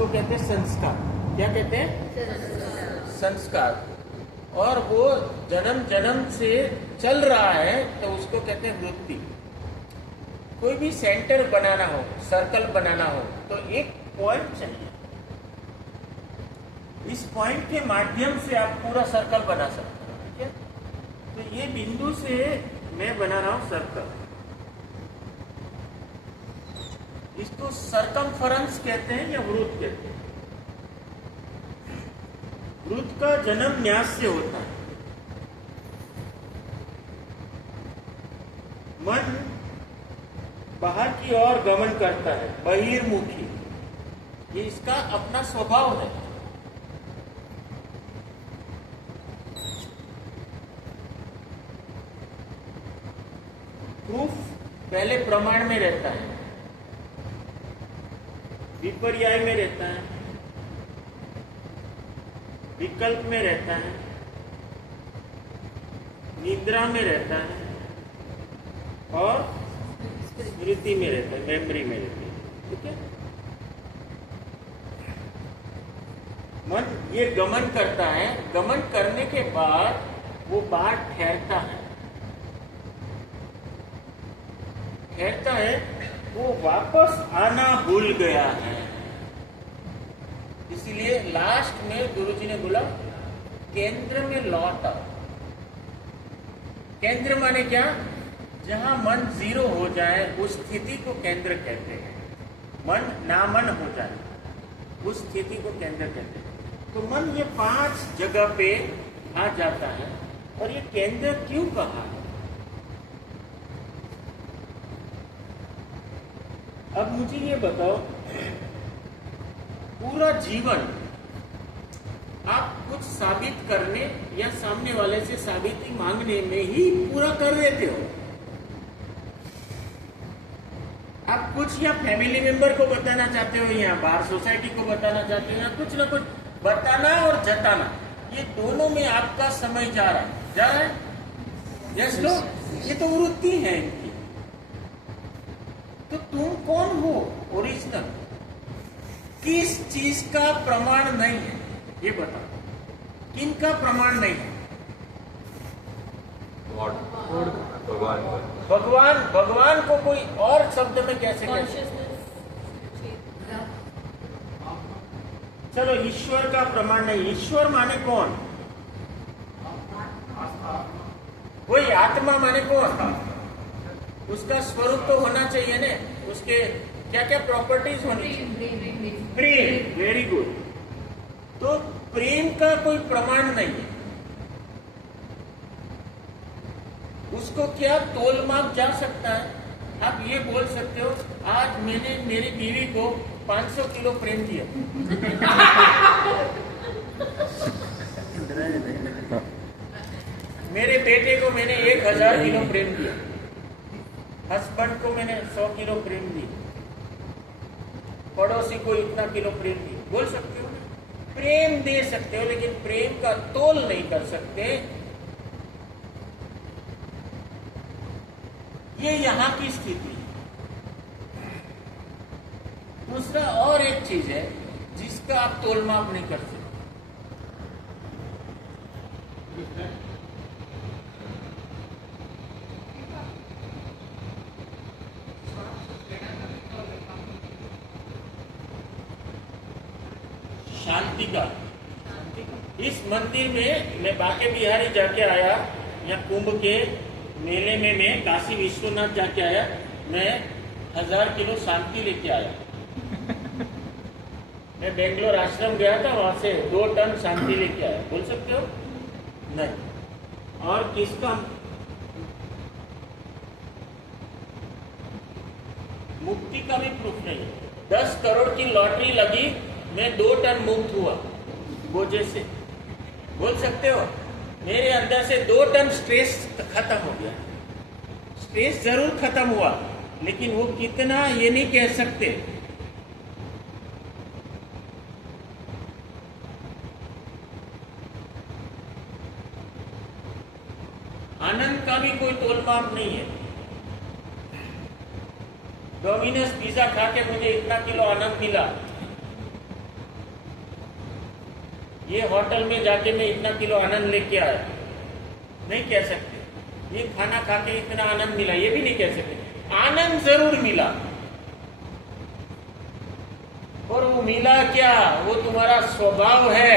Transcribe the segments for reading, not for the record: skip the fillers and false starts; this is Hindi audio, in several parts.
उसको कहते हैं संस्कार। क्या कहते हैं? संस्कार। और वो जन्म जन्म से चल रहा है तो उसको कहते हैं वृत्ति। कोई भी सेंटर बनाना हो, सर्कल बनाना हो, तो एक पॉइंट चाहिए। इस पॉइंट के माध्यम से आप पूरा सर्कल बना सकते हैं। ठीक है, तो ये बिंदु से मैं बना रहा हूं सर्कल। इसको सरकमफरेंस कहते हैं या वृत्त कहते हैं। वृत्त का जन्म न्यास से होता है। मन बाहर की ओर गमन करता है, बहिर्मुखी। ये इसका अपना स्वभाव है। प्रूफ पहले प्रमाण में रहता है, विपर्याय में रहता है, विकल्प में रहता है, निद्रा में रहता है और स्मृति में रहता है, मेमोरी में रहता है। ठीक है, मन ये गमन करता है। गमन करने के बाद वो बात ठहरता है। वो वापस आना भूल गया है। इसीलिए लास्ट में गुरुजी ने बोला केंद्र में लौट आओ। केंद्र माने क्या? जहां मन जीरो हो जाए उस स्थिति को केंद्र कहते हैं। मन नामन हो जाए उस स्थिति को केंद्र कहते हैं। तो मन ये 5 जगह पे आ जाता है। और ये केंद्र क्यों कहा है? अब मुझे ये बताओ, पूरा जीवन आप कुछ साबित करने या सामने वाले से साबिती मांगने में ही पूरा कर देते हो। आप कुछ या फैमिली मेंबर को बताना चाहते हो या बाहर सोसाइटी को बताना चाहते हो या कुछ ना कुछ बताना और जताना, ये दोनों में आपका समय जा रहा है। यस नो, ये तो वृत्ति है इनकी। तो तुम कौन हो ओरिजिनल? किस चीज का प्रमाण नहीं है ये बताओ। किन का प्रमाण नहीं है? भगवान को कोई और शब्द में कैसे कहते? चलो, ईश्वर का प्रमाण नहीं। ईश्वर माने कौन? कोई आत्मा माने कौन? उसका स्वरूप तो होना चाहिए ना। उसके क्या क्या प्रॉपर्टीज होनी चाहिए? प्रेम। Very good. तो प्रेम का कोई प्रमाण नहीं है। उसको क्या तोल माप जा सकता है? आप ये बोल सकते हो आज मैंने मेरी बीवी को 500 किलो प्रेम दिया। मेरे बेटे को मैंने 1000 किलो प्रेम दिया। हस्बैंड को मैंने 100 किलो प्रेम दी। पड़ोसी को इतना किलो प्रेम दी। बोल सकते हो ना? प्रेम दे सकते हो, लेकिन प्रेम का तोल नहीं कर सकते। ये यहां की स्थिति। दूसरा और एक चीज है जिसका आप तोलमाप नहीं कर सकते। शांति का। इस मंदिर में मैं बाके बिहारी जाके आया, या कुंभ के मेले में मैं काशी विश्वनाथ जाके आया। मैं 1000 किलो शांति लेके आया। मैं बेंगलोर आश्रम गया था, वहां से 2 टन शांति लेके आया। बोल सकते हो? नहीं। और किसका? मुक्ति का भी प्रूफ नहीं है। 10 करोड़ की लॉटरी लगी, मैं 2 टन मुक्त हुआ बोझे से। बोल सकते हो? मेरे अंदर से 2 टन स्ट्रेस खत्म हो गया। स्ट्रेस जरूर खत्म हुआ, लेकिन वो कितना ये नहीं कह सकते। आनंद का भी कोई तोलमाप नहीं है। डोमिनोज पिज्जा खा के मुझे इतना किलो आनंद मिला, ये होटल में जाके मैं इतना किलो आनंद लेके आया, नहीं कह सकते। ये खाना खा के इतना आनंद मिला, ये भी नहीं कह सकते। आनंद जरूर मिला, और वो मिला क्या, वो तुम्हारा स्वभाव है,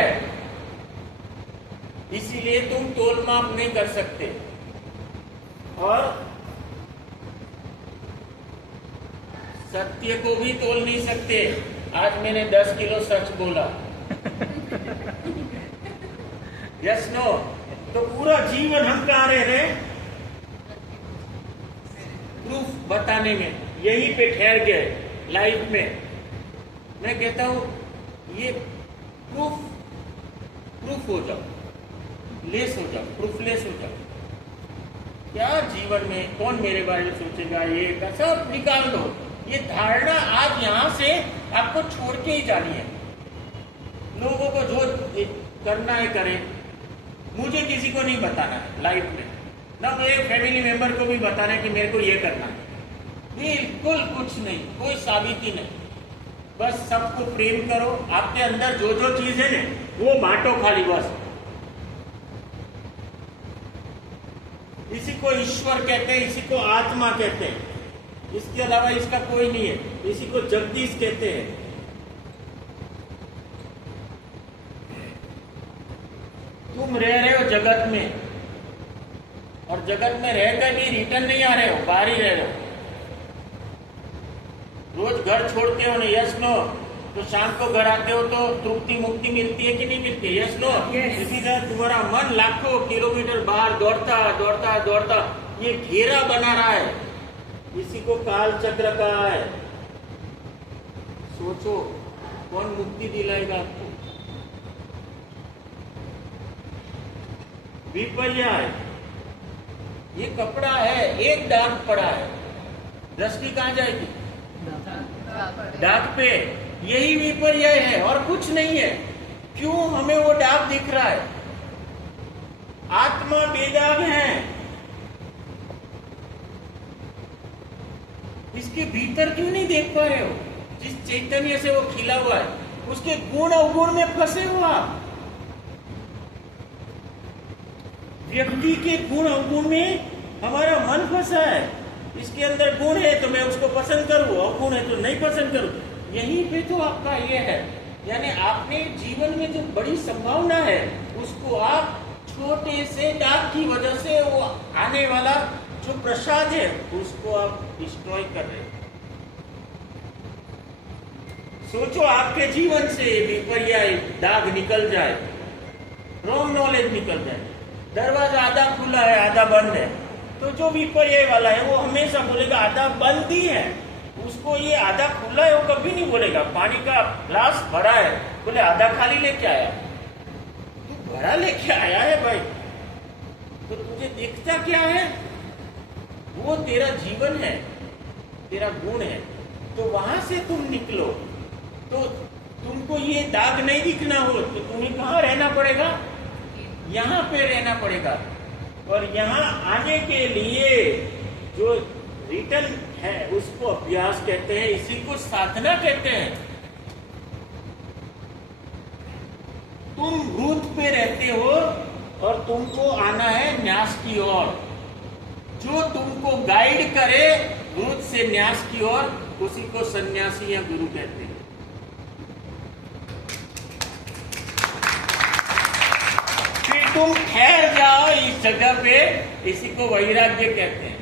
इसीलिए तुम तोल माप नहीं कर सकते। और सत्य को भी तोल नहीं सकते। आज मैंने 10 किलो सच बोला, यस नो, तो पूरा जीवन हम कहाँ रह रहे, प्रूफ बताने में, यहीं पे ठहर गए लाइफ में। मैं कहता हूं ये प्रूफ हो जाओ, लेस हो जाओ, प्रूफलेस हो जाओ। क्या जीवन में कौन मेरे बारे में सोचेगा, ये सब निकाल दो। ये धारणा आज यहां से आपको छोड़ के ही जानी है। लोगों को जो करना है करें, मुझे किसी को नहीं बताना है लाइफ में, ना मेरे फैमिली मेंबर को भी बताना है कि मेरे को ये करना है, बिल्कुल कुछ नहीं, कोई साबिती नहीं। बस सबको प्रेम करो, आपके अंदर जो जो चीज है ना वो बांटो खाली, बस। इसी को ईश्वर कहते हैं, इसी को आत्मा कहते हैं, इसके अलावा इसका कोई नहीं है। इसी को जगदीश कहते हैं। तुम रह रहे हो जगत में, और जगत में रहकर भी रिटर्न नहीं आ रहे हो, बाहर ही रह रहे हो। रोज घर छोड़ते हो ना, यस नो, तो शाम को घर आते हो तो तृप्ति मुक्ति मिलती है कि नहीं मिलती है, यस नो। इसी तरह तुम्हारा मन लाखों किलोमीटर बाहर दौड़ता दौड़ता दौड़ता ये घेरा बना रहा है, इसी को काल चक्र कहा है। सोचो कौन मुक्ति दिलाएगा आपको। विपर्याय, ये कपड़ा है, एक दाग पड़ा है, दृष्टि कहां जाएगी, दाग पे। यही विपर्याय है और कुछ नहीं है। क्यों हमें वो दाग दिख रहा है? आत्मा बेदाग है, इसके भीतर क्यों नहीं देख पा रहे हो? जिस चैतन्य से वो खिला हुआ है, उसके गुण अवगुण में फंसे हो आप। व्यक्ति के गुण अवगुण में हमारा मन फंसा है। इसके अंदर गुण है तो मैं उसको पसंद करूं, अवगुण है तो नहीं पसंद करूं। यहीं पे तो आपका ये है, यानी आपने जीवन में जो बड़ी संभावना है उसको आप छोटे से दाग की वजह से वो आने वाला जो प्रसाद है उसको आप डिस्ट्रॉय कर रहे हैं। सोचो आपके जीवन से विपर्याय दाग निकल जाए, रॉन्ग नॉलेज निकल जाए, दरवाजा आधा खुला है आधा बंद है, तो जो विपर्याय वाला है वो हमेशा बोलेगा आधा बंद ही है। उसको ये आधा खुला है वो कभी नहीं बोलेगा। पानी का ग्लास भरा है, बोले आधा खाली लेके आया, तू भरा लेके आया है भाई, तो तुझे दिखता क्या है? वो तेरा जीवन है, तेरा गुण है। तो वहां से तुम निकलो, तो तुमको ये दाग नहीं दिखना हो तो तुम्हें कहाँ रहना पड़ेगा? यहाँ पे रहना पड़ेगा। और यहाँ आने के लिए जो रिटर्न है उसको अभ्यास कहते हैं, इसी को साधना कहते हैं। तुम रूट पे रहते हो और तुमको आना है न्यास की ओर। जो तुमको गाइड करे रूट से न्यास की ओर, उसी को सन्यासी या गुरु कहते हैं। फिर तुम ठहर जाओ इस जगह पे, इसी को वैराग्य कहते हैं।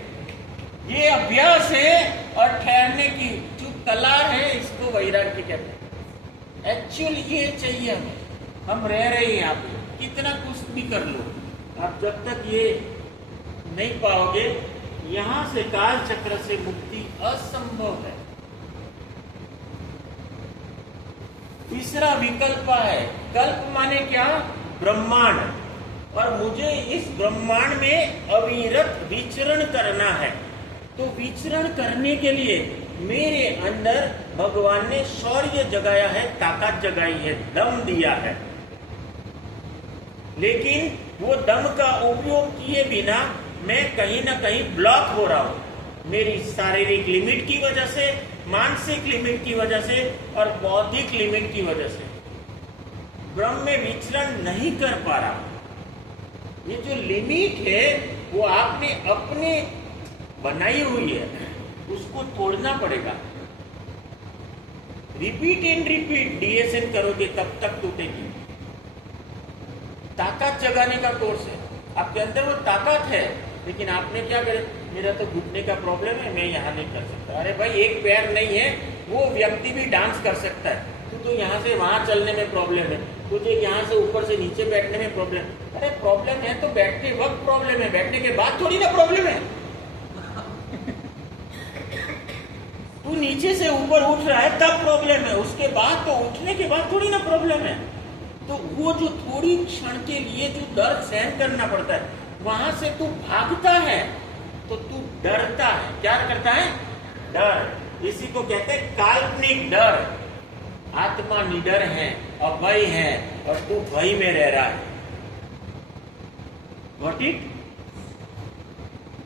ये अभ्यास है और ठहरने की जो कला है इसको वैराग्य कहते हैं। एक्चुअल ये चाहिए हमें, हम रह रहे हैं यहाँ पे, कितना कुछ भी कर लो, आप जब तक ये नहीं पाओगे, यहाँ से काल चक्र से मुक्ति असंभव है। तीसरा विकल्प है, कल्प माने क्या? ब्रह्मांड। और मुझे इस ब्रह्मांड में अविरत विचरण करना है। तो विचरण करने के लिए मेरे अंदर भगवान ने शौर्य जगाया है, ताकत जगाई है, दम दिया है। लेकिन वो दम का उपयोग किए बिना मैं कहीं ना कहीं ब्लॉक हो रहा हूं, मेरी शारीरिक लिमिट की वजह से, मानसिक लिमिट की वजह से और बौद्धिक लिमिट की वजह से। ब्रह्म में विचरण नहीं कर पा रहा, ये जो लिमिट है वो आपने अपने बनाई हुई है, उसको तोड़ना पड़ेगा। रिपीट एंड रिपीट डीएसएन करोगे तब तक टूटेगी। ताकत जगाने का कोर्स है, आपके अंदर वो ताकत है, लेकिन आपने क्या करे, मेरा तो घुटने का प्रॉब्लम है, मैं यहाँ नहीं कर सकता। अरे भाई, एक पैर नहीं है, वो व्यक्ति भी डांस कर सकता है। तो यहाँ से वहां चलने में प्रॉब्लम है, तुझे यहाँ से ऊपर से नीचे बैठने में प्रॉब्लम। अरे प्रॉब्लम है तो बैठते वक्त प्रॉब्लम है, बैठने के बाद थोड़ी ना प्रॉब्लम है। तू नीचे से ऊपर उठ रहा है तब प्रॉब्लम है, उसके बाद तो उठने के बाद थोड़ी ना प्रॉब्लम है। तो वो जो थोड़ी क्षण के लिए जो दर्द सहन करना पड़ता है, वहां से तू भागता है तो तू डरता है। क्या करता है? डर। इसी को कहते हैं काल्पनिक डर। आत्मा निडर है, अभय है, और तू भय में रह रहा है। Got it?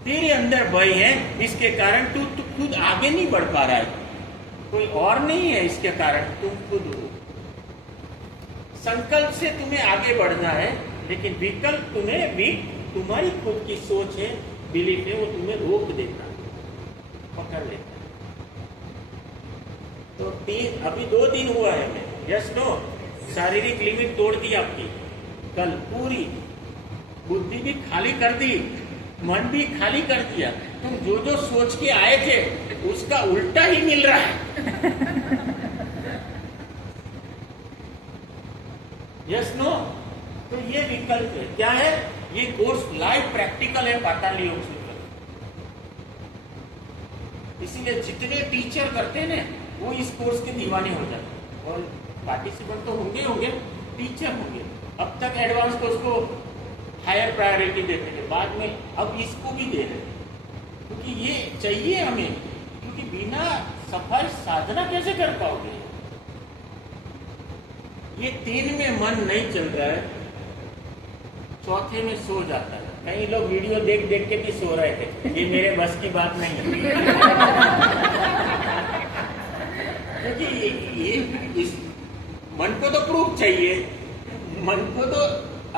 तेरे अंदर भय है, इसके कारण तू खुद आगे नहीं बढ़ पा रहा है, कोई और नहीं है इसके कारण, तुम खुद हो। संकल्प से तुम्हें आगे बढ़ना है, लेकिन विकल्प तुम्हारी खुद की सोच है, बिलीफ है, वो तुम्हें रोक देता है, पकड़ लेता है। तो अभी 2 दिन हुआ है, मैं यस नो, शारीरिक लिमिट तोड़ दी आपकी, कल पूरी बुद्धि भी खाली कर दी, मन भी खाली कर दिया। तुम जो जो सोच के आए थे उसका उल्टा ही मिल रहा है। Yes no. तो ये विकल्प है, क्या है? ये कोर्स लाइव प्रैक्टिकल है पाताल योग से। इसीलिए जितने टीचर करते हैं ना, वो इस कोर्स के दीवाने हो जाते, और पार्टिसिपेंट तो होंगे, टीचर होंगे। अब तक एडवांस कोर्स को हायर प्रायोरिटी देते थे, बाद में अब इसको भी दे रहे, क्योंकि ये चाहिए हमें, क्योंकि बिना सफल साधना कैसे कर पाओगे? ये 3 में मन नहीं चल रहा है, चौथे में सो जाता है। कई लोग वीडियो देख देख के भी सो रहे थे, ये मेरे बस की बात नहीं है। क्योंकि ये इस मन को तो प्रूफ चाहिए, मन को तो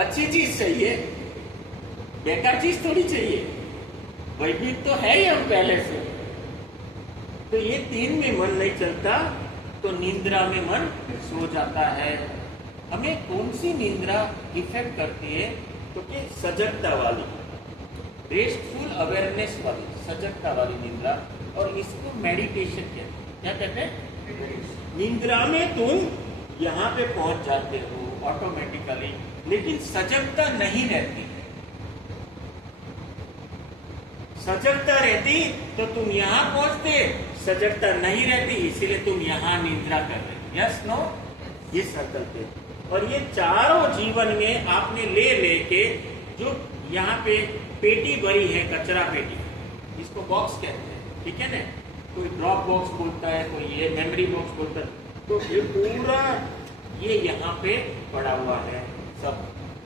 अच्छी चीज चाहिए, बेकार चीज थोड़ी चाहिए। वैदिक तो है ही हम पहले से। तो ये 3 में मन नहीं चलता, तो निंद्रा में मन सो जाता है। हमें कौन सी निंद्रा इफेक्ट करती है? तो कि सजगता वाली, रेस्टफुल अवेयरनेस वाली, सजगता वाली निंद्रा, और इसको मेडिटेशन कहते हैं। क्या कहते हैं? निंद्रा में तुम यहाँ पे पहुंच जाते हो ऑटोमेटिकली, लेकिन सजगता नहीं रहती। सजगता रहती तो तुम यहाँ पहुंचते, सजगता नहीं रहती इसीलिए तुम यहाँ निंद्रा कर रहे। यस नो, ये संकल्प है। और ये चारों जीवन में आपने ले लेके जो यहाँ पे पेटी भरी है, कचरा पेटी, इसको बॉक्स कहते हैं, ठीक है ना? कोई ड्रॉप बॉक्स बोलता है, कोई ये मेमोरी बॉक्स बोलता है। तो ये पूरा ये यहाँ पे पड़ा हुआ है, सब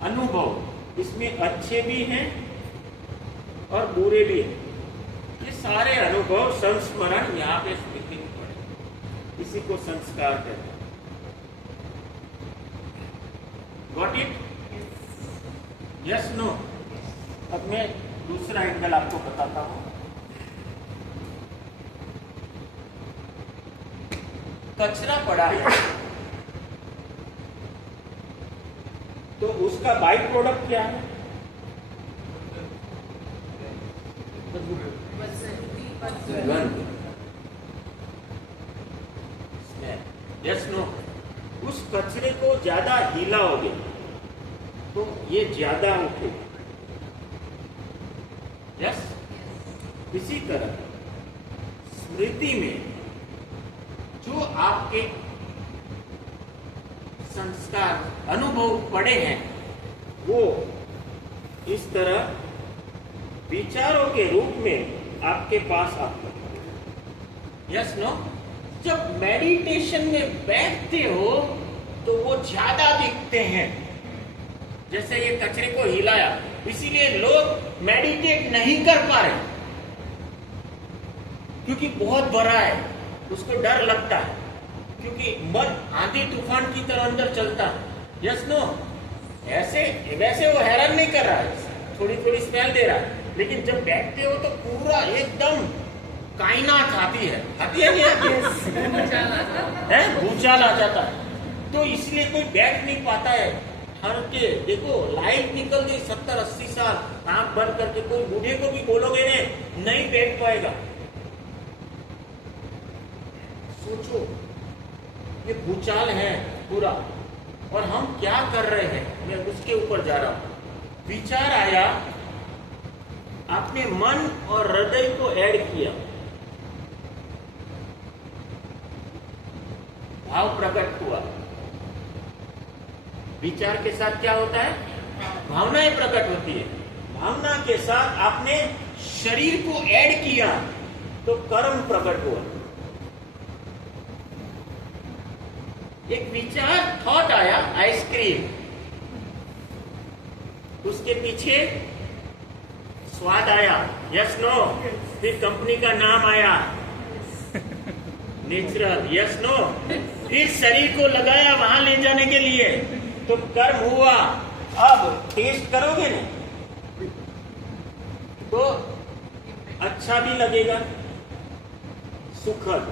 अनुभव, इसमें अच्छे भी हैं और बुरे भी हैं। ये सारे अनुभव संस्मरण यहाँ पे स्मृति में पड़े, इसी को संस्कार कहते हैं। Got it? Yes no? अब मैं दूसरा एंगल आपको बताता हूं। कचरा पड़ा है तो उसका बाई प्रोडक्ट क्या है? गंध। Yes no? उस कचरे को ज्यादा हिलाओगे तो ये ज्यादा उठेगा। यस? इसी तरह स्मृति में जो आपके संस्कार अनुभव पड़े हैं, वो इस तरह विचारों के रूप में आपके पास आते हैं। Yes no? जब मेडिटेशन में बैठते हो तो वो ज्यादा दिखते हैं। जैसे ये कचरे को हिलाया, इसीलिए लोग मेडिटेट नहीं कर पा रहे, क्योंकि बहुत बड़ा है, उसको डर लगता है, क्योंकि मन आंधी तूफान की तरह अंदर चलता है। Yes no? ऐसे वैसे वो हैरान नहीं कर रहा है, थोड़ी थोड़ी स्मेल दे रहा है, लेकिन जब बैठते हो तो पूरा एकदम कायनात आती है नहीं आती है, भूचाल आ जाता है। तो इसलिए कोई बैठ नहीं पाता है ठहर के। देखो लाइट निकल गई 70-80 साल, आंख बंद करके कोई बूढ़े को भी बोलोगे ने नहीं बैठ पाएगा। सोचो ये भूचाल है पूरा, और हम क्या कर रहे हैं, मैं उसके ऊपर जा रहा हूं। विचार आया, आपने मन और हृदय को ऐड किया, भाव प्रकट हुआ। विचार के साथ क्या होता है? भावनाएं प्रकट होती है। भावना के साथ आपने शरीर को ऐड किया तो कर्म प्रकट हुआ। एक विचार, थॉट आया, आइसक्रीम, उसके पीछे स्वाद आया, यस नो? फिर कंपनी का नाम आया, नेचुरल, यस नो? फिर शरीर को लगाया वहां ले जाने के लिए, तो कर्म हुआ। अब टेस्ट करोगे ना तो अच्छा भी लगेगा, सुखद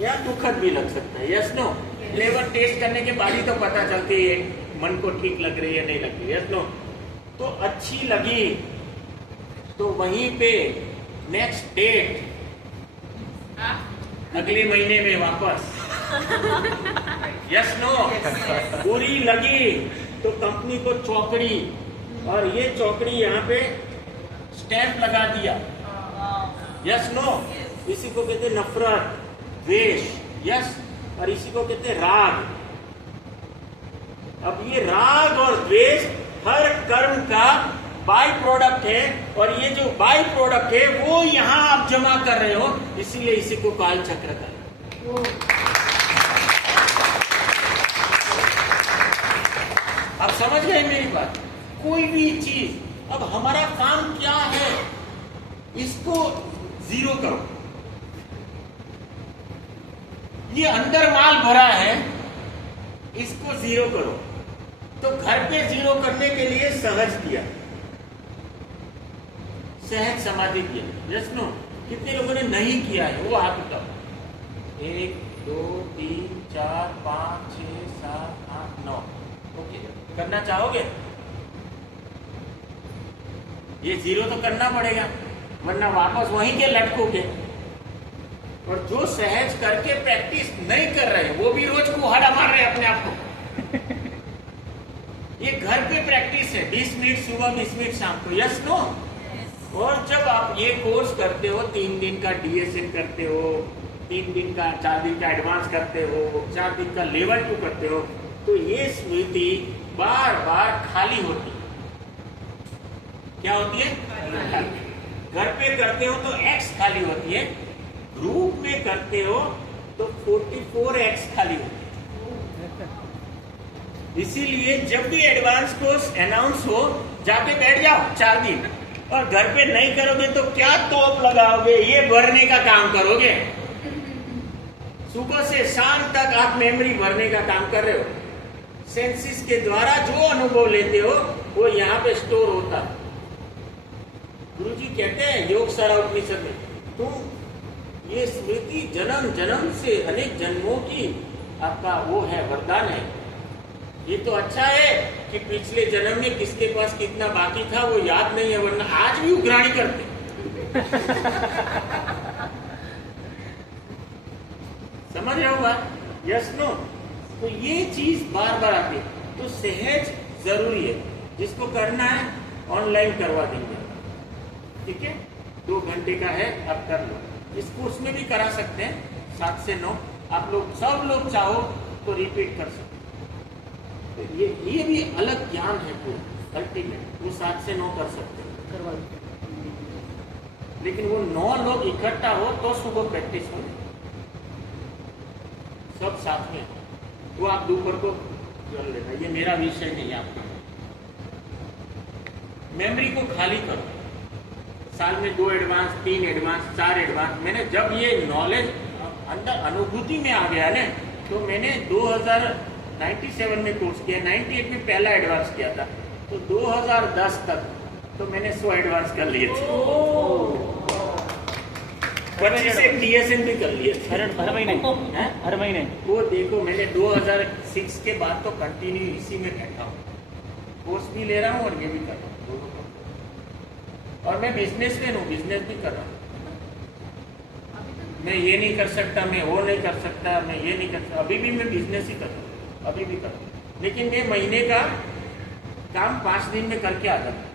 या दुखद भी लग सकता है, यस नो? फ्लेवर टेस्ट करने के बाद ही तो पता चलती है मन को ठीक लग रही है नहीं लग रही, यस नो? तो अच्छी लगी तो वहीं पे नेक्स्ट डेट अगले महीने में वापस, यस नो? बुरी लगी तो कंपनी को चौकड़ी, और ये चौकड़ी यहाँ पे स्टैंप लगा दिया, यस नो? इसी को कहते हैं नफरत, द्वेष, यस? और इसी को कहते हैं राग। अब ये राग और द्वेष हर कर्म का बाय प्रोडक्ट है, और ये जो बाय प्रोडक्ट है वो यहां आप जमा कर रहे हो, इसीलिए इसी को काल चक्र का। आप समझ गए मेरी बात? कोई भी चीज, अब हमारा काम क्या है, इसको जीरो करो। ये अंदर माल भरा है, इसको जीरो करो। तो घर पे जीरो करने के लिए सहज किया, सहज समाधि किया, यस नो? कितने लोगों ने नहीं किया है वो हाथ उठाओ। 1 2 3 4 5 6 7 8 9। ओके, करना चाहोगे? ये जीरो तो करना पड़ेगा, वरना वापस वहीं के लटकोगे। और जो सहज करके प्रैक्टिस नहीं कर रहे, वो भी रोज कुहाड़ा मार रहे अपने आप को। ये घर पे प्रैक्टिस है, 20 मिनट सुबह 20 मिनट शाम को, यस नो? और जब आप ये कोर्स करते हो, 3 दिन का DSN करते हो, 3 दिन का 4 दिन का एडवांस करते हो, 4 दिन का लेवल 2 करते हो, तो ये स्मृति बार बार खाली होती है। क्या होती है? घर पे करते हो तो X खाली होती है, ग्रुप में करते हो तो 44X खाली होती है। इसीलिए जब भी एडवांस कोर्स अनाउंस हो, जाके बैठ जाओ 4 दिन, और घर पे नहीं करोगे तो क्या तोप लगाओगे, ये भरने का काम करोगे। सुबह से शाम तक आप मेमोरी भरने का काम कर रहे हो। सेंसिस के द्वारा जो अनुभव लेते हो वो यहाँ पे स्टोर होता है। गुरुजी कहते हैं योग सारा उपनिषद में, तुम ये स्मृति जन्म जन्म से अनेक जन्मों की आपका वो है, वरदान है। ये तो अच्छा है कि पिछले जन्म में किसके पास कितना बाकी था वो याद नहीं है, वरना आज भी उग्राणी करते। समझ रहे हो बात? Yes no? तो ये चीज बार बार आती है, तो सहज जरूरी है। जिसको करना है ऑनलाइन करवा देंगे, ठीक है? 2 घंटे का है, आप कर लो। इस कोर्स में भी करा सकते हैं 7 से 9। आप लोग सब लोग चाहो तो रिपीट कर सकते। तो ये भी अलग ज्ञान है पूरा अल्टीमेट, वो 7 से 9 कर सकते हैं, करवा देते। लेकिन वो 9 लोग इकट्ठा हो तो सुबह प्रैक्टिस हो, सब साथ में, वो आप दोपहर को कर लेना। ये मेरा विषय नहीं है आपका। मेमोरी को खाली करो, साल में 2 एडवांस, 3 एडवांस, 4 एडवांस। मैंने जब ये नॉलेज अंदर अनुभूति में आ गया ना, तो मैंने 97 में कोर्स किया, 98 में पहला एडवांस किया था, तो 2010 तक तो मैंने 100 एडवांस कर लिए थे, 25 से DSN भी कर लिए थे हर महीने हर महीने। वो देखो मैंने 2006 के बाद तो कंटिन्यू इसी में बैठा हूँ, कोर्स भी ले रहा हूँ और ये भी कर रहा हूँ, दोनों काम। और मैं बिजनेसमैन हूँ, बिजनेस भी कर रहा हूँ। मैं ये नहीं कर सकता, मैं वो नहीं कर सकता, मैं ये नहीं कर सकता, अभी भी मैं बिजनेस ही कर रहा हूँ, अभी भी कर रहा हूँ, लेकिन मैं महीने का काम 5 दिन में करके आ जाता हूँ।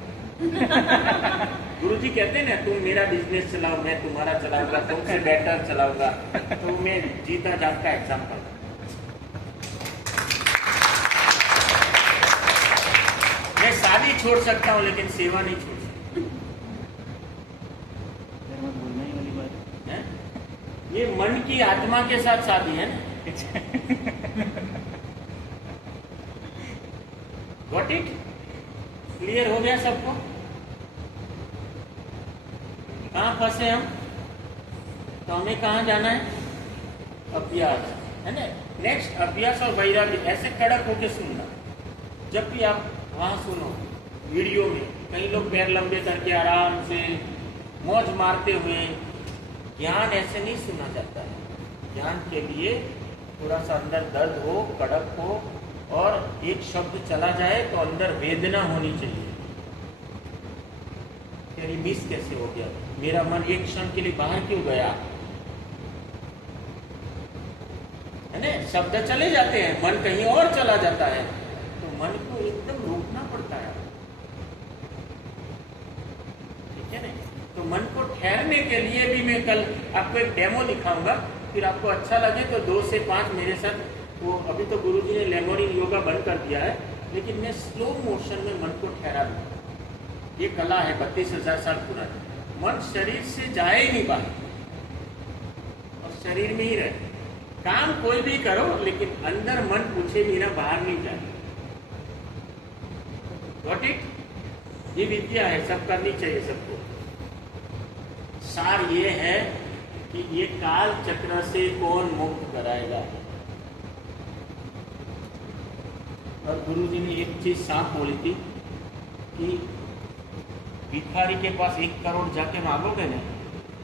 गुरुजी कहते हैं ना, तुम मेरा बिजनेस चलाओ, मैं तुम्हारा चलाऊंगा, तुमसे बेटर चलाऊंगा, तो मैं जीता जागता एग्जाम्पल। मैं शादी छोड़ सकता हूँ लेकिन सेवा नहीं छोड़ सकता। बोलना ही वाली बात है? ये मन की आत्मा के साथ शादी है ना। Got it? क्लियर हो गया सबको? कहाँ फंसे हम? तो हमें कहाँ जाना है? अभ्यास है ना। नेक्स्ट अभ्यास और वैराग्य, ऐसे कड़क होके सुनना। जब भी आप वहाँ सुनो वीडियो में, कई लोग पैर लंबे करके आराम से मौज मारते हुए, ज्ञान ऐसे नहीं सुना जाता है। ज्ञान के लिए थोड़ा सा अंदर दर्द हो, कड़क हो, और एक शब्द चला जाए तो अंदर वेदना होनी चाहिए। तेरी मिस कैसे हो गया, मेरा मन एक क्षण के लिए बाहर क्यों गया, है ना। शब्द चले जाते हैं, मन कहीं और चला जाता है, तो मन को एकदम रोकना पड़ता है, ठीक है ना। तो मन को ठहरने के लिए भी मैं कल आपको एक डेमो दिखाऊंगा, फिर आपको अच्छा लगे तो 2 से 5 मेरे साथ। वो अभी तो गुरुजी ने लेमोरिन योगा बंद कर दिया है, लेकिन मैं स्लो मोशन में मन को ठहरा दूँ। ये कला है 32,000 साल पुरानी। मन शरीर से जाए ही नहीं बाहर और शरीर में ही रहे। काम कोई भी करो लेकिन अंदर मन पूछे बिना बाहर नहीं जाए। Got it? ये विद्या है, सब करनी चाहिए सबको। सार ये है कि ये काल चक्र से कौन मुक्त कराएगा। और गुरुजी ने एक चीज साफ बोली थी कि भिखारी के पास 1 करोड़ जाके मांगोगे ना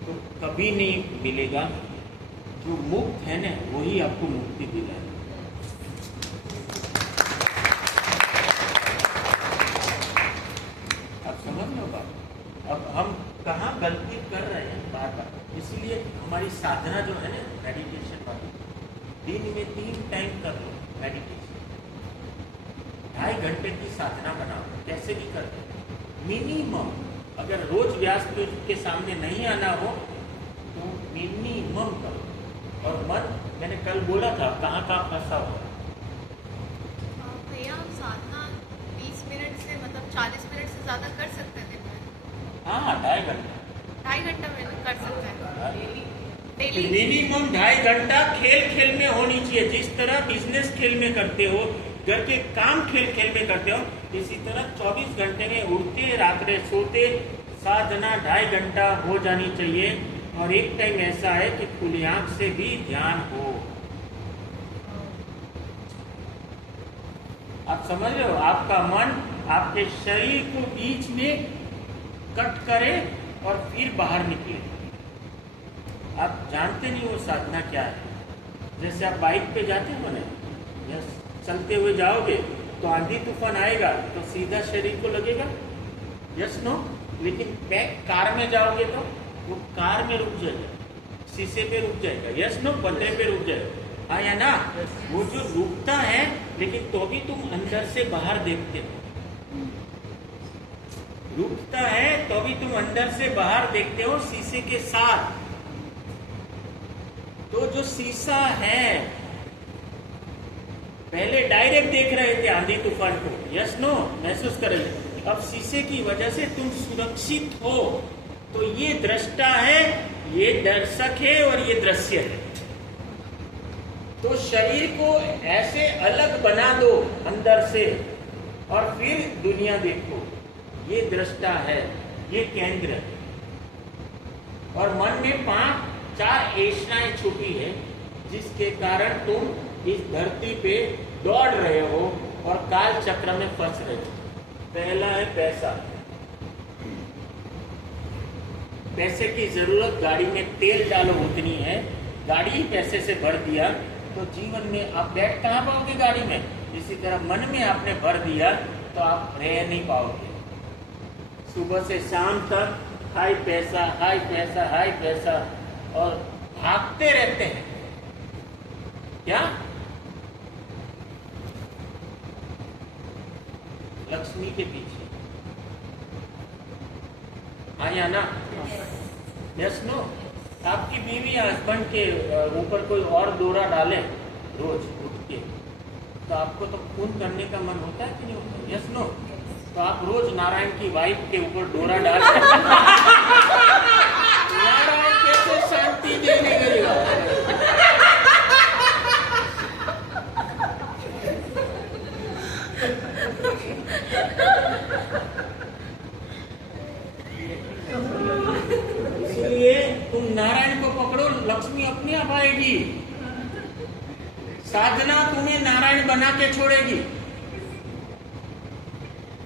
तो कभी नहीं मिलेगा, जो मुक्त है ना वही आपको मुक्ति दिलाएगा। आप समझ लो बात। अब हम कहाँ गलती कर रहे हैं बार बार, इसीलिए हमारी साधना जो है ना मेडिटेशन वाली, दिन में 3 टाइम कर लो मेडिटेशन। 2.5 घंटे की साधना बनाओ, कैसे भी करते मिनिमम। अगर रोज व्यास के सामने नहीं आना हो तो मिनिमम करो। और मन, मैंने कल बोला था कहाँ कहाँ फंसा हुआ। भैया हम साधना 20 मिनट से मतलब 40 मिनट से ज्यादा कर सकते थे। हाँ, 2.5 घंटा, 2.5 घंटा में कर सकते हैं डेली। मिनिमम 2.5 घंटा खेल खेल में होनी चाहिए। जिस तरह बिजनेस खेल में करते हो, घर के काम खेल खेल में करते हो, इसी तरह 24 घंटे में उठते रात्रे सोते साधना 2.5 घंटा हो जानी चाहिए। और एक टाइम ऐसा है कि खुली आंख से भी ध्यान हो। आप समझ रहे हो? आपका मन आपके शरीर को बीच में कट करे और फिर बाहर निकले। आप जानते नहीं वो साधना क्या है। जैसे आप बाइक पे जाते हो ना, यस, चलते हुए जाओगे तो आंधी तूफान आएगा तो सीधा शरीर को लगेगा, यस नो। लेकिन बैक कार में जाओगे तो वो कार में रुक जाएगा, शीशे पे रुक जाएगा, यस नो, पतरे पे रुक जाएगा, हाँ या ना। वो जो रुकता है, लेकिन तो भी तुम अंदर से बाहर देखते हो। रुकता है तो भी तुम अंदर से बाहर देखते हो शीशे के साथ। तो जो शीशा है, पहले डायरेक्ट देख रहे थे आंधी तूफान को, यस नो, महसूस कर रहे थे। अब शीशे की वजह से तुम सुरक्षित हो। तो ये दृष्टा है, ये दर्शक है और ये दृश्य है। तो शरीर को ऐसे अलग बना दो अंदर से और फिर दुनिया देखो। ये दृष्टा है, ये केंद्र है। और मन में 5-4 ऐषणाएं छुपी है जिसके कारण तुम इस धरती पे दौड़ रहे हो और काल चक्र में फंस रहे हो। पहला है पैसा। पैसे की जरूरत, गाड़ी में तेल डालो उतनी है, गाड़ी ही पैसे से भर दिया तो जीवन में आप बैठ कहाँ पाओगे गाड़ी में। इसी तरह मन में आपने भर दिया तो आप रह नहीं पाओगे। सुबह से शाम तक हाई पैसा हाई पैसा हाई पैसा और भागते रहते हैं। क्या लक्ष्मी के पीछे आया ना? Yes no? आपकी बीवी या हस्बैंड के ऊपर कोई और डोरा डाले रोज उठ के तो आपको तो खून करने का मन होता है कि नहीं होता? Yes no? तो आप रोज नारायण की वाइफ के ऊपर डोरा डाल नारायण कैसे शांति देने गएगा? इसलिए तुम नारायण को पकड़ो, लक्ष्मी अपने आप आएगी। साधना तुम्हें नारायण बना के छोड़ेगी।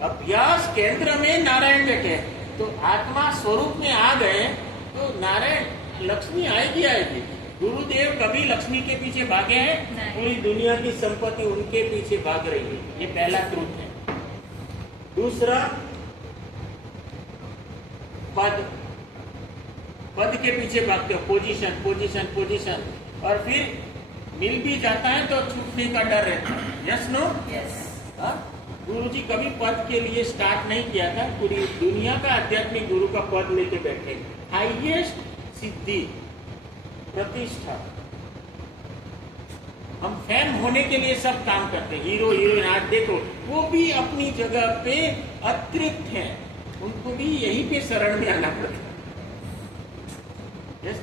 अभ्यास केंद्र में नारायण बैठे तो आत्मा स्वरूप में आ गए तो नारायण लक्ष्मी आएगी आएगी। गुरुदेव कभी लक्ष्मी के पीछे भागे हैं? पूरी दुनिया की संपत्ति उनके पीछे भाग रही है। ये पहला ट्रूथ है। दूसरा, पद। पद के पीछे भागते हो, पोजीशन पोजीशन पोजीशन, और फिर मिल भी जाता है तो छूटने का डर रहता है। Yes no? गुरुजी कभी पद के लिए स्टार्ट नहीं किया था। पूरी दुनिया का आध्यात्मिक गुरु का पद लेके बैठे, हाईएस्ट सिद्धि, प्रतिष्ठा। हम फैन होने के लिए सब काम करते हैं। हीरो हीरोइन आज देखो वो भी अपनी जगह पे अतृप्त हैं, उनको भी यहीं पे शरण में आना पड़ता है।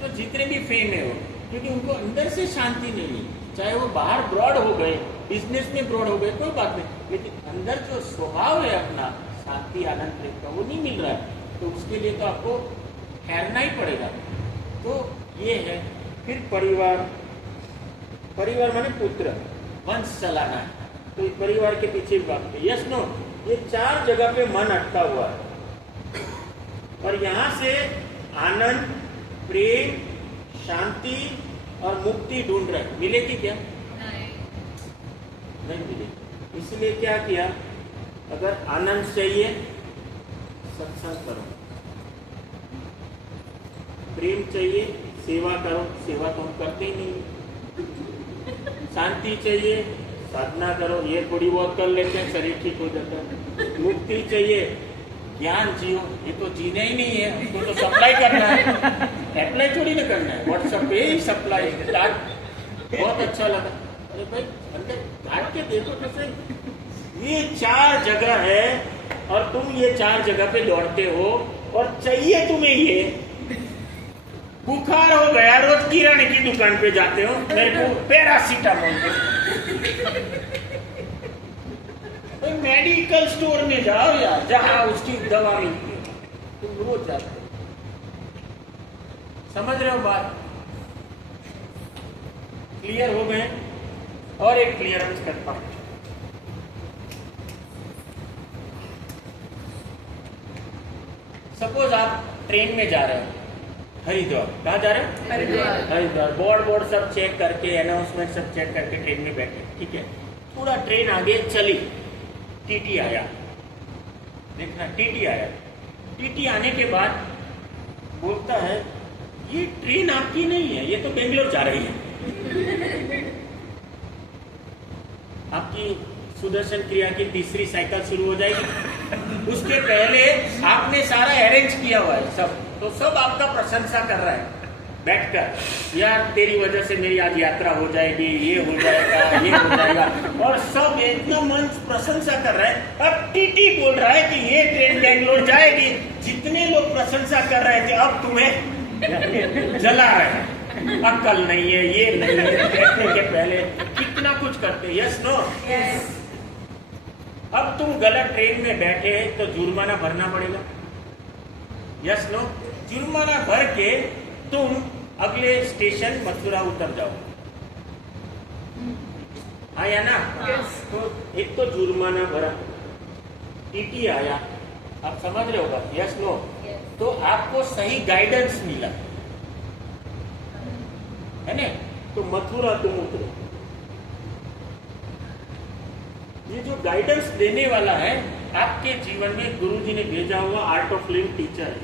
तो जितने भी फेम है वो, क्योंकि उनको अंदर से शांति नहीं है। चाहे वो बाहर ब्रॉड हो गए, बिजनेस में ब्रॉड हो गए, कोई बात नहीं, लेकिन अंदर जो स्वभाव है अपना शांति आनंद प्रेम का, वो नहीं मिल रहा है। तो उसके लिए तो आपको ठहरना ही पड़ेगा। तो ये है। फिर परिवार। परिवार माने पुत्र, वंश चलाना है, तो परिवार के पीछे भागते। Yes no? ये 4 जगह पे मन अटका हुआ है और यहाँ से आनंद, प्रेम, शांति और मुक्ति ढूंढ रहे। मिलेगी क्या? नहीं मिलेगी। इसलिए क्या किया, अगर आनंद चाहिए सत्संग करो, प्रेम चाहिए सेवा करो, सेवा तो हम करते ही नहीं। शांति चाहिए साधना करो, ये थोड़ी बहुत कर लेते हैं, शरीर ठीक हो जाता है। मुक्ति चाहिए ज्ञान जियो, ये तो जीना ही नहीं है, हमको तो सप्लाई करना है, अप्लाई थोड़ी ना करना है। व्हाट्सएप पे ही सप्लाई स्टार्ट। बहुत अच्छा लगा। अरे भाई अंदर काट के देखो कैसे। ये 4 जगह है और तुम ये 4 जगह पे दौड़ते हो और चाहिए तुम्हें ये। बुखार हो गया, रोज किराने की दुकान पे जाते हो, मेरे को पैरासीटामोल तो मेडिकल स्टोर में जाओ यार, जहां उसकी दवा मिलती है, तुम रोज जाते हो। समझ रहे हो बात? क्लियर हो गए? और एक क्लियरेंस करता हूं। सपोज आप ट्रेन में जा रहे हो, हरिद्वार। कहाँ जा रहे हो? हरिद्वार। बोर्ड सब चेक करके, अनाउंसमेंट सब चेक करके ट्रेन में बैठे, ठीक है। थोड़ा ट्रेन आगे चली, टीटी आया, देखना टीटी आया। टीटी आने के बाद बोलता है ये ट्रेन आपकी नहीं है, ये तो बेंगलोर जा रही है। आपकी सुदर्शन क्रिया की 3री साइकिल शुरू हो जाएगी। उसके पहले आपने सारा अरेंज किया हुआ है सब, तो सब आपका प्रशंसा कर रहा है बैठकर, यार तेरी वजह से मेरी आज यात्रा हो जाएगी, ये हो जाएगा, ये हो जाएगा, और सब एकदम मन प्रशंसा कर रहा है। अब टीटी बोल रहा है कि ये ट्रेन बेंगलोर जाएगी। जितने लोग प्रशंसा कर रहे थे अब तुम्हें जला रहे हैं, अक्ल नहीं है, ये नहीं है। बैठने के पहले कितना कुछ करते। Yes no? अब तुम गलत ट्रेन में बैठे तो जुर्माना भरना पड़ेगा। Yes no? जुर्माना भर के तुम अगले स्टेशन मथुरा उतर जाओ। आया ना? तो एक तो जुर्माना भरा, टीटी आया, आप समझ रहे हो बात? Yes no? तो आपको सही गाइडेंस मिला है ना? तो मथुरा तुम उतरे। ये जो गाइडेंस देने वाला है आपके जीवन में गुरुजी ने भेजा हुआ आर्ट ऑफ लिविंग टीचर है,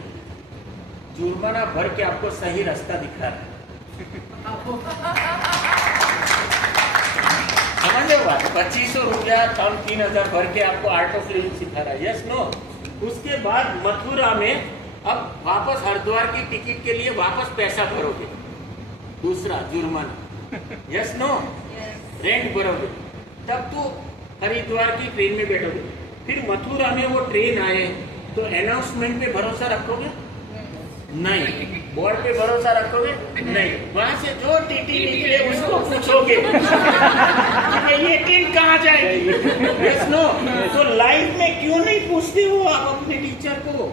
जुर्माना भर के आपको सही रास्ता दिखा रहा है। समझ रहे बात? 2500 रुपया 3,000 भर के आपको आर्ट ऑफ लिविंग सिखा रहा है। Yes no? उसके बाद मथुरा में अब वापस हरिद्वार की टिकट के लिए वापस पैसा भरोगे, दूसरा जुर्माना। Yes no? रेंट भरोगे, तब तो हरिद्वार की ट्रेन में बैठोगे। फिर मथुरा में वो ट्रेन आए तो अनाउंसमेंट पे भरोसा रखोगे? नहीं। बोर्ड पे भरोसा रखोगे? नहीं। वहां से जो टीटी निकले उसको पूछोगे ये ट्रेन कहाँ जाएगी? Yes no? तो लाइफ में क्यों नहीं पूछते हो आप अपने टीचर को?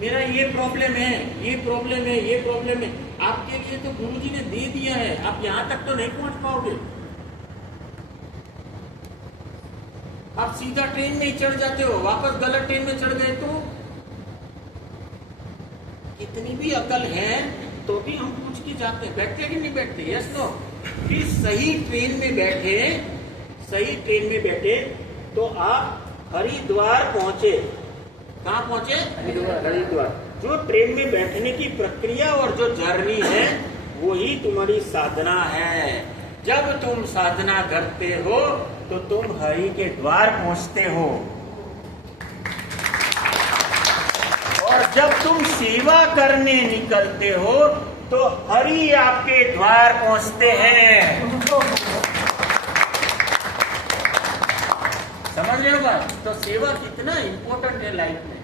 मेरा ये प्रॉब्लम है, ये प्रॉब्लम है, ये प्रॉब्लम है। आपके लिए तो गुरुजी ने दे दिया है, आप यहाँ तक तो नहीं पहुंच पाओगे। आप सीधा ट्रेन में ही चढ़ जाते हो, वापस गलत ट्रेन में चढ़ गए तो इतनी भी अकल है तो भी हम पूछ के जाते हैं, बैठते कि नहीं बैठते? Yes no? फिर सही ट्रेन में बैठे, सही ट्रेन में बैठे तो आप हरिद्वार पहुंचे। कहाँ पहुंचे? हरिद्वार। जो ट्रेन में बैठने की प्रक्रिया और जो जर्नी है वही तुम्हारी साधना है। जब तुम साधना करते हो तो तुम हरि के द्वार पहुंचते हो, और जब तुम सेवा करने निकलते हो तो हरि आपके द्वार पहुंचते हैं। समझ रहे हो बात? तो सेवा कितना इंपॉर्टेंट है लाइफ में,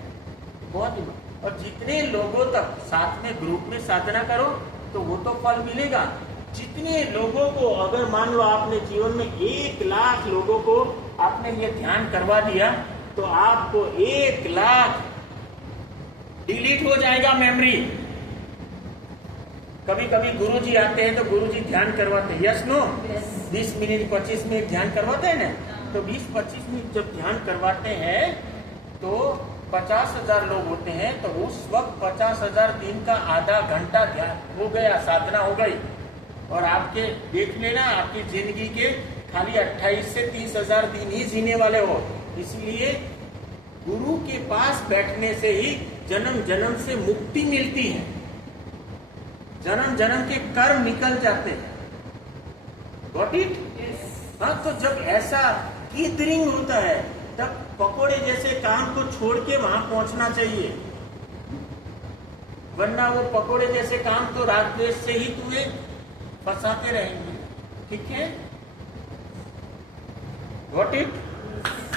बहुत ही। और जितने लोगों तक साथ में ग्रुप में साधना करो तो वो तो फल मिलेगा। जितने लोगों को, अगर मान लो आपने जीवन में 1 लाख लोगों को आपने ये ध्यान करवा दिया तो आपको 1 लाख डिलीट हो जाएगा मेमोरी। कभी कभी गुरुजी आते हैं तो गुरुजी ध्यान करवाते हैं। Yes no? 20 मिनट 25 मिनट ध्यान करवाते हैं ना? तो 20-25 मिनट जब ध्यान करवाते हैं तो 50,000 लोग होते हैं, तो उस वक्त 50,000 दिन का आधा घंटा ध्यान हो गया, साधना हो गई। और आपके देख लेना, आपकी जिंदगी के खाली 28 से 30,000 दिन ही जीने वाले हो। इसलिए गुरु के पास बैठने से ही जन्म जन्म से मुक्ति मिलती है, जन्म जन्म के कर्म निकल जाते हैं। Got it? हाँ, तो जब ऐसा कीदरिंग होता है तब पकोड़े जैसे काम को छोड़ के वहां पहुंचना चाहिए, वरना वो पकोड़े जैसे काम तो रात द्वेष से ही तुम्हें फंसाते रहेंगे। ठीक है? Got it?